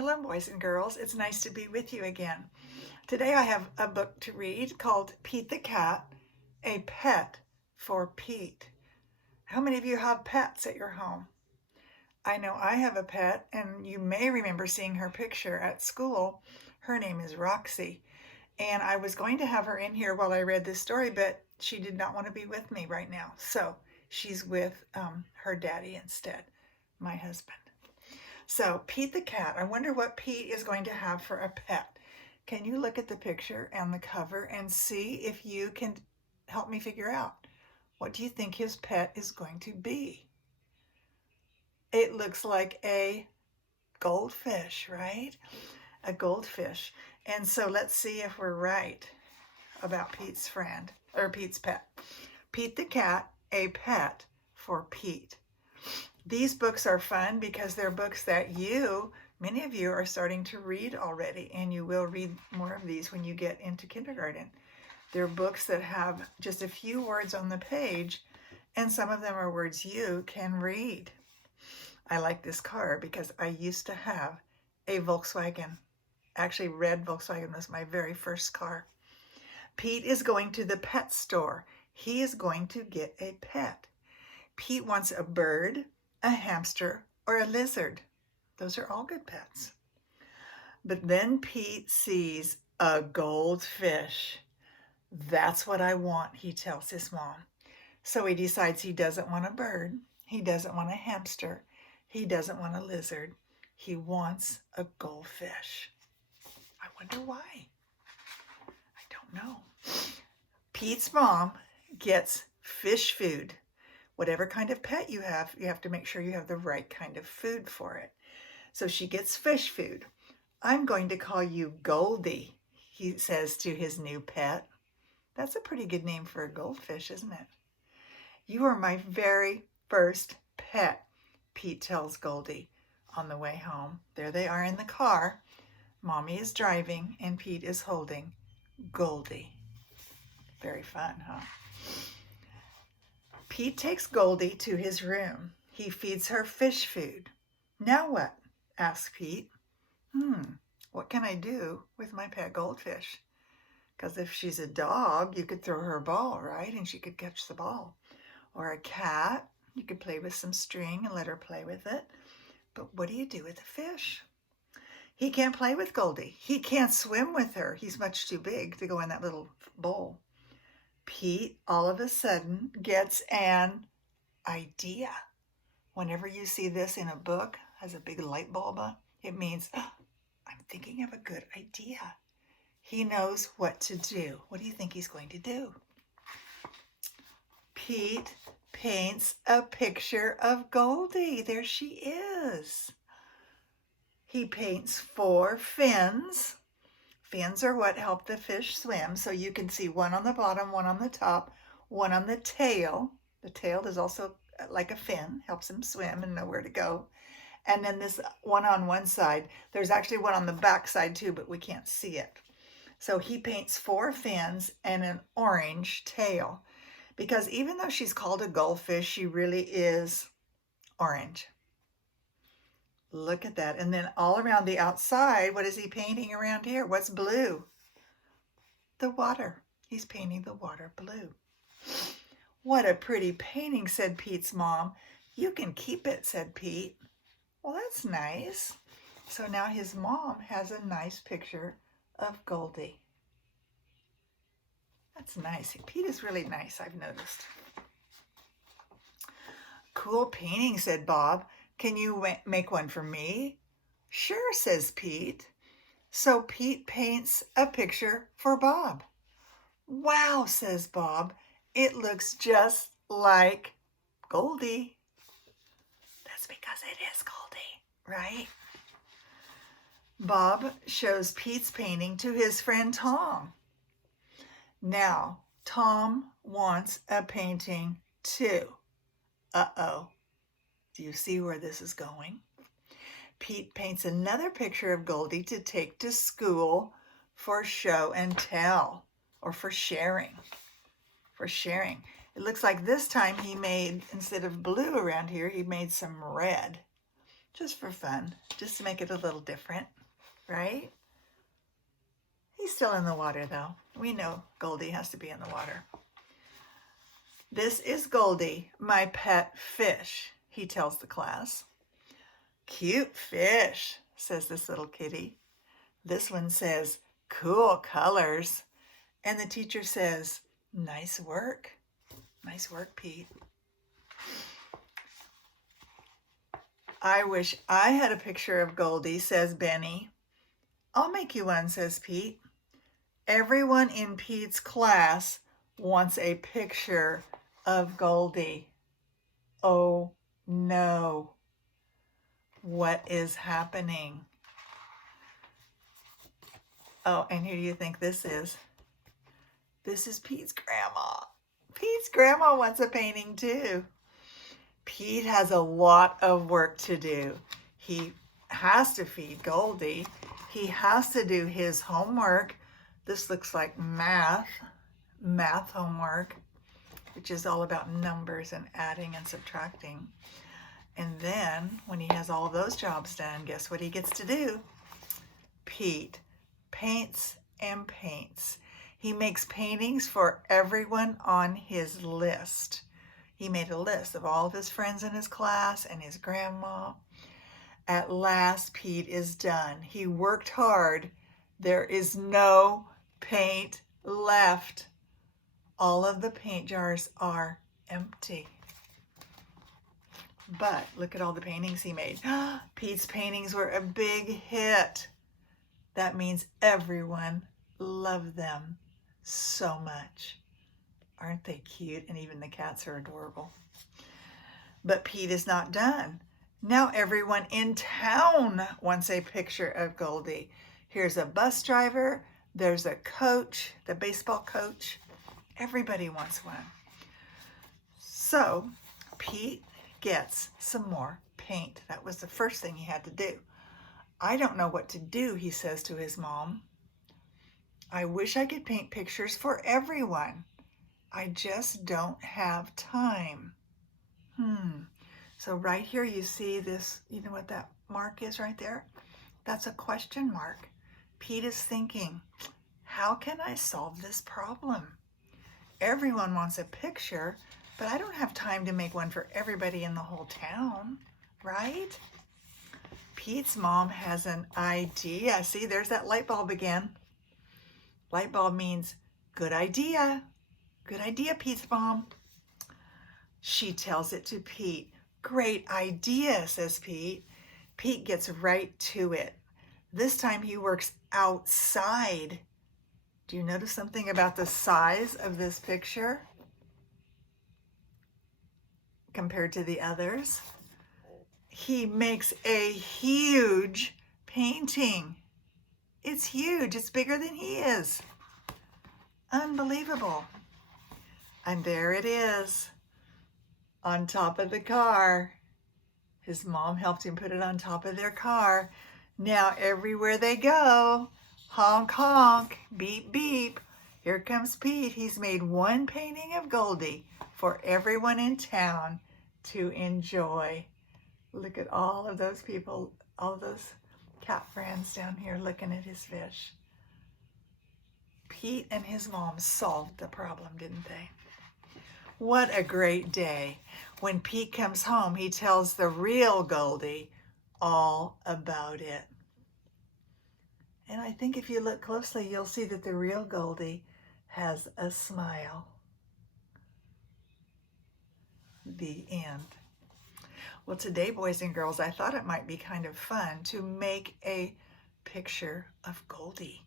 Hello, boys and girls. It's nice to be with you again. Today I have a book to read called Pete the Cat, A Pet for Pete. How many of you have pets at your home? I know I have a pet, and you may remember seeing her picture at school. Her name is Roxy, and I was going to have her in here while I read this story, but she did not want to be with me right now. So she's with her daddy instead, my husband. So Pete the cat, I wonder what Pete is going to have for a pet. Can you look at the picture and the cover and see if you can help me figure out what do you think his pet is going to be? It looks like a goldfish, right? A goldfish. And so let's see if we're right about Pete's friend or Pete's pet. Pete the cat, a pet for Pete. These books are fun because they're books that many of you are starting to read already, and you will read more of these when you get into kindergarten. They're books that have just a few words on the page, and some of them are words you can read. I like this car because I used to have a Volkswagen. Actually, red Volkswagen was my very first car. Pete is going to the pet store. He is going to get a pet. Pete wants a bird, a hamster, or a lizard. Those are all good pets. But then Pete sees a goldfish. That's what I want, he tells his mom. So he decides he doesn't want a bird. He doesn't want a hamster. He doesn't want a lizard. He wants a goldfish. I wonder why. I don't know. Pete's mom gets fish food. Whatever kind of pet you have to make sure you have the right kind of food for it. So she gets fish food. I'm going to call you Goldie, he says to his new pet. That's a pretty good name for a goldfish, isn't it? You are my very first pet, Pete tells Goldie on the way home. There they are in the car. Mommy is driving and Pete is holding Goldie. Very fun, huh? Pete takes Goldie to his room. He feeds her fish food. Now what? Asks Pete. What can I do with my pet goldfish? Because if she's a dog, you could throw her a ball, right? And she could catch the ball. Or a cat, you could play with some string and let her play with it. But what do you do with a fish? He can't play with Goldie. He can't swim with her. He's much too big to go in that little bowl. Pete all of a sudden gets an idea. Whenever you see this in a book, has a big light bulb on, it means, I'm thinking of a good idea. He knows what to do. What do you think he's going to do? Pete paints a picture of Goldie. There she is. He paints 4 fins. Fins are what help the fish swim. So you can see one on the bottom, one on the top, one on the tail. The tail is also like a fin, helps him swim and know where to go. And then this one on one side. There's actually one on the back side too, but we can't see it. So he paints 4 fins and an orange tail. Because even though she's called a goldfish, she really is orange. Look at that. And then all around the outside, what is he painting around here? What's blue? The water. He's painting the water blue. What a pretty painting, said Pete's mom. You can keep it, said Pete. Well, that's nice. So now his mom has a nice picture of Goldie. That's nice. Pete is really nice, I've noticed. Cool painting, said Bob. Can you make one for me? Sure, says Pete. So Pete paints a picture for Bob. Wow, says Bob. It looks just like Goldie. That's because it is Goldie, right? Bob shows Pete's painting to his friend Tom. Now, Tom wants a painting too. Uh-oh. Do you see where this is going? Pete paints another picture of Goldie to take to school for show and tell, or for sharing. It looks like this time he made, instead of blue around here, he made some red. just for fun, just to make it a little different, right? He's still in the water though. We know Goldie has to be in the water. This is Goldie, my pet fish, he tells the class. Cute fish, says this little kitty. This one says, cool colors. And the teacher says, nice work. Nice work, Pete. I wish I had a picture of Goldie, says Benny. I'll make you one, says Pete. Everyone in Pete's class wants a picture of Goldie. Oh no. What is happening? Oh, and who do you think this is? This is Pete's grandma. Pete's grandma wants a painting too. Pete has a lot of work to do. He has to feed Goldie. He has to do his homework. This looks like math homework, which is all about numbers and adding and subtracting. And then when he has all of those jobs done, guess what he gets to do? Pete paints and paints. He makes paintings for everyone on his list. He made a list of all of his friends in his class and his grandma. At last, Pete is done. He worked hard. There is no paint left. All of the paint jars are empty. But look at all the paintings he made. Pete's paintings were a big hit. That means everyone loved them so much. Aren't they cute? And even the cats are adorable. But Pete is not done. Now everyone in town wants a picture of Goldie. Here's a bus driver. There's a coach, the baseball coach. Everybody wants one. So Pete gets some more paint. That was the first thing he had to do. I don't know what to do, he says to his mom. I wish I could paint pictures for everyone. I just don't have time. So right here you see this, you know what that mark is right there? That's a question mark. Pete is thinking, how can I solve this problem? Everyone wants a picture, but I don't have time to make one for everybody in the whole town, right? Pete's mom has an idea. See, there's that light bulb again. Light bulb means good idea. Good idea, Pete's mom. She tells it to Pete. Great idea, says Pete. Pete gets right to it. This time he works outside. Do you notice something about the size of this picture compared to the others? He makes a huge painting. It's huge. It's bigger than he is. Unbelievable. And there it is on top of the car. His mom helped him put it on top of their car. Now everywhere they go, honk, honk, beep, beep. Here comes Pete. He's made one painting of Goldie for everyone in town to enjoy. Look at all of those people, all of those cat friends down here looking at his fish. Pete and his mom solved the problem, didn't they? What a great day. When Pete comes home, he tells the real Goldie all about it. And I think if you look closely, you'll see that the real Goldie has a smile. The end. Well, today, boys and girls, I thought it might be kind of fun to make a picture of Goldie.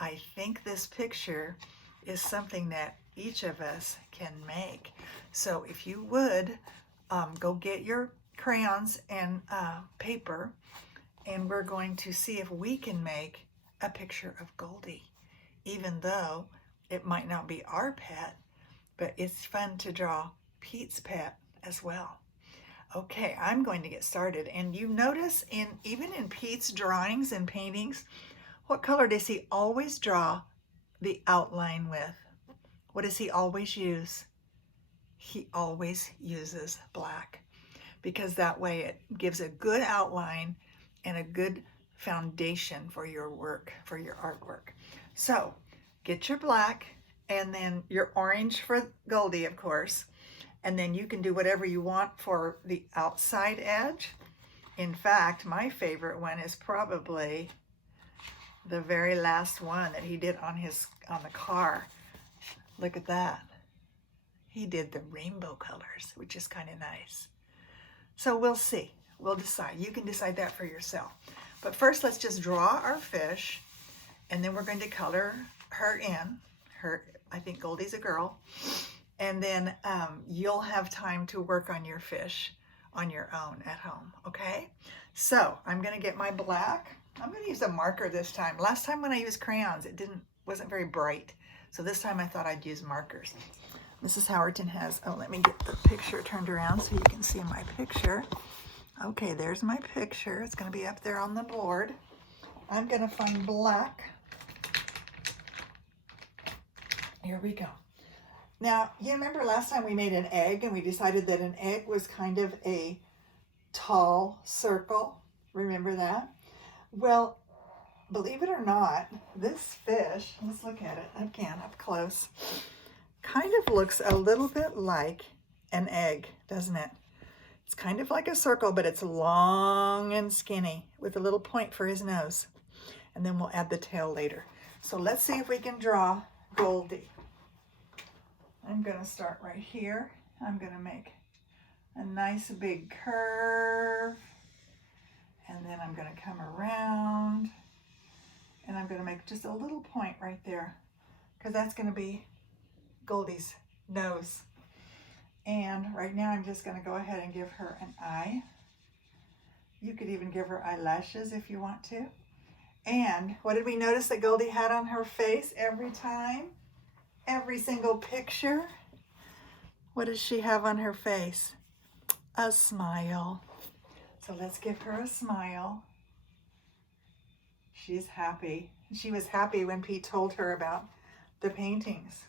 I think this picture is something that each of us can make. So if you would, go get your crayons and paper, and we're going to see if we can make a picture of Goldie, even though it might not be our pet, but it's fun to draw Pete's pet as well. Okay, I'm going to get started. And you notice even in Pete's drawings and paintings, what color does he always draw the outline with? What does he always use? He always uses black, because that way it gives a good outline and a good foundation for your work, for your artwork. So get your black and then your orange for Goldie, of course. And then you can do whatever you want for the outside edge. In fact, my favorite one is probably the very last one that he did on the car. Look at that. He did the rainbow colors, which is kind of nice. So we'll see. We'll decide. You can decide that for yourself. But first, let's just draw our fish, and then we're going to color her in. I think Goldie's a girl. And then you'll have time to work on your fish on your own at home, okay? So I'm going to get my black. I'm going to use a marker this time. Last time when I used crayons, it wasn't very bright. So this time I thought I'd use markers. Mrs. Howerton has, let me get the picture turned around so you can see my picture. Okay, there's my picture. It's going to be up there on the board. I'm going to find black. Here we go. Now, you remember last time we made an egg and we decided that an egg was kind of a tall circle? Remember that? Well, believe it or not, this fish, let's look at it again up close, kind of looks a little bit like an egg, doesn't it? It's kind of like a circle, but it's long and skinny with a little point for his nose. And then we'll add the tail later. So let's see if we can draw Goldie. I'm going to start right here. I'm going to make a nice big curve. And then I'm going to come around. And I'm going to make just a little point right there, because that's going to be Goldie's nose. And right now I'm just going to go ahead and give her an eye. You could even give her eyelashes if you want to. And what did we notice that Goldie had on her face every time? Every single picture. What does she have on her face? A smile. So let's give her a smile. She's happy. She was happy when Pete told her about the paintings.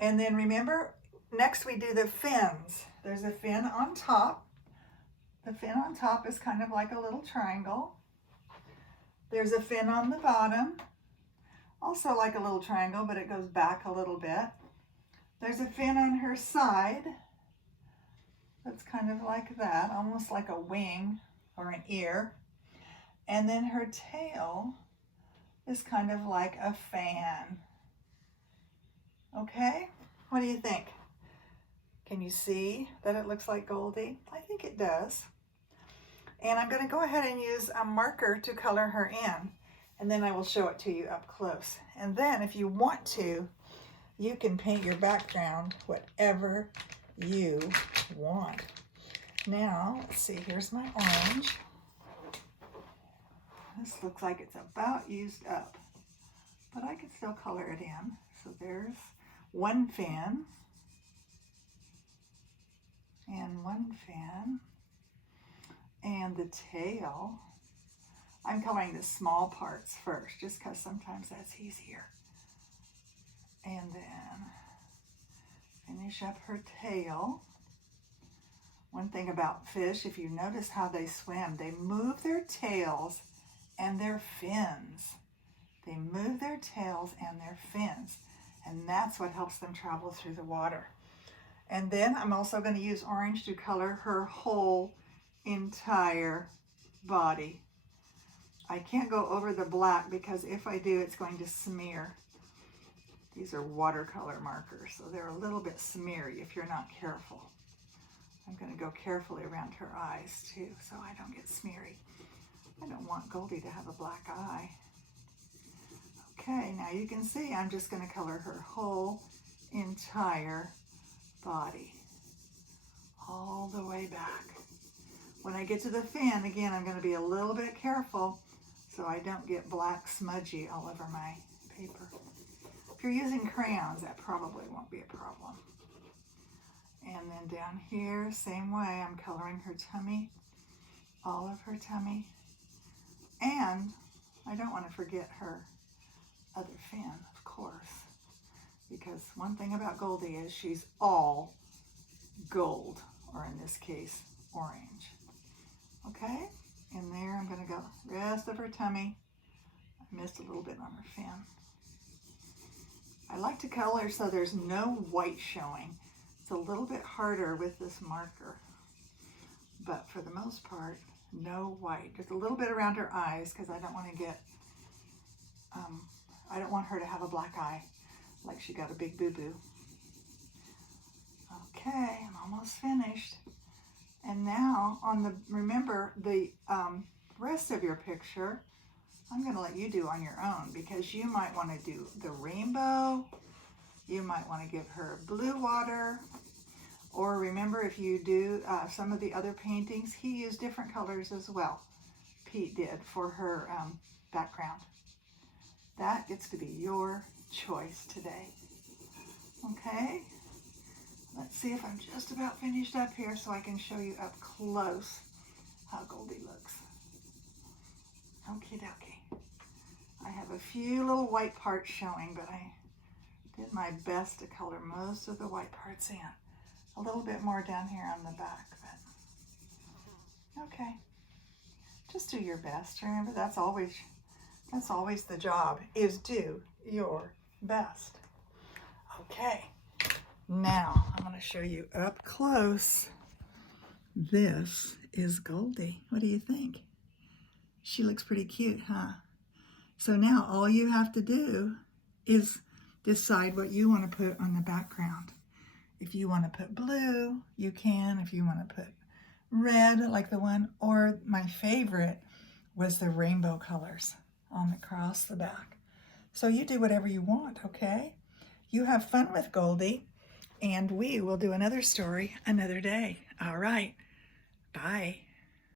And then remember, next we do the fins. There's a fin on top. The fin on top is kind of like a little triangle. There's a fin on the bottom. Also like a little triangle, but it goes back a little bit. There's a fin on her side. That's kind of like that, almost like a wing or an ear. And then her tail is kind of like a fan. Okay? What do you think? Can you see that it looks like Goldie? I think it does. And I'm going to go ahead and use a marker to color her in. And then I will show it to you up close. And then if you want to, you can paint your background whatever you want. Now, let's see, here's my orange. This looks like it's about used up, but I can still color it in. So there's one fin and one fin, and the tail. I'm coloring the small parts first, just because sometimes that's easier. And then finish up her tail. One thing about fish, if you notice how they swim, they move their tails and their fins. They move their tails and their fins, and that's what helps them travel through the water. And then I'm also going to use orange to color her whole entire body. I can't go over the black because if I do, it's going to smear. These are watercolor markers, so they're a little bit smeary if you're not careful. I'm going to go carefully around her eyes too, so I don't get smeary. I don't want Goldie to have a black eye. Okay, now you can see I'm just going to color her whole entire body, all the way back. When I get to the fin, again, I'm going to be a little bit careful so I don't get black smudgy all over my paper. If you're using crayons, that probably won't be a problem. And then down here, same way, I'm coloring her tummy, all of her tummy. And I don't want to forget her other fin, of course, because one thing about Goldie is she's all gold, or in this case, orange. Okay, and there I'm going to go rest of her tummy. I missed a little bit on her fin. I like to color so there's no white showing. It's a little bit harder with this marker, but for the most part, no white. Just a little bit around her eyes because I don't want to get, I don't want her to have a black eye like she got a big boo-boo. Okay, I'm almost finished. And now on the, remember the rest of your picture, I'm going to let you do on your own because you might want to do the rainbow. You might want to give her blue water. Or remember, if you do some of the other paintings, he used different colors as well. Pete did for her background. That gets to be your choice today. Okay, let's see if I'm just about finished up here so I can show you up close how Goldie looks. Okie dokie. I have a few little white parts showing, but I did my best to color most of the white parts in. A little bit more down here on the back, but okay. Just do your best. Remember, that's always the job, is do your best. Okay, now I'm going to show you up close. This is Goldie. What do you think? She looks pretty cute, huh? So now all you have to do is decide what you want to put on the background. If you want to put blue, you can. If you want to put red, like the one, or my favorite was the rainbow colors on across the back. So you do whatever you want, okay? You have fun with Goldie, and we will do another story another day. All right, bye.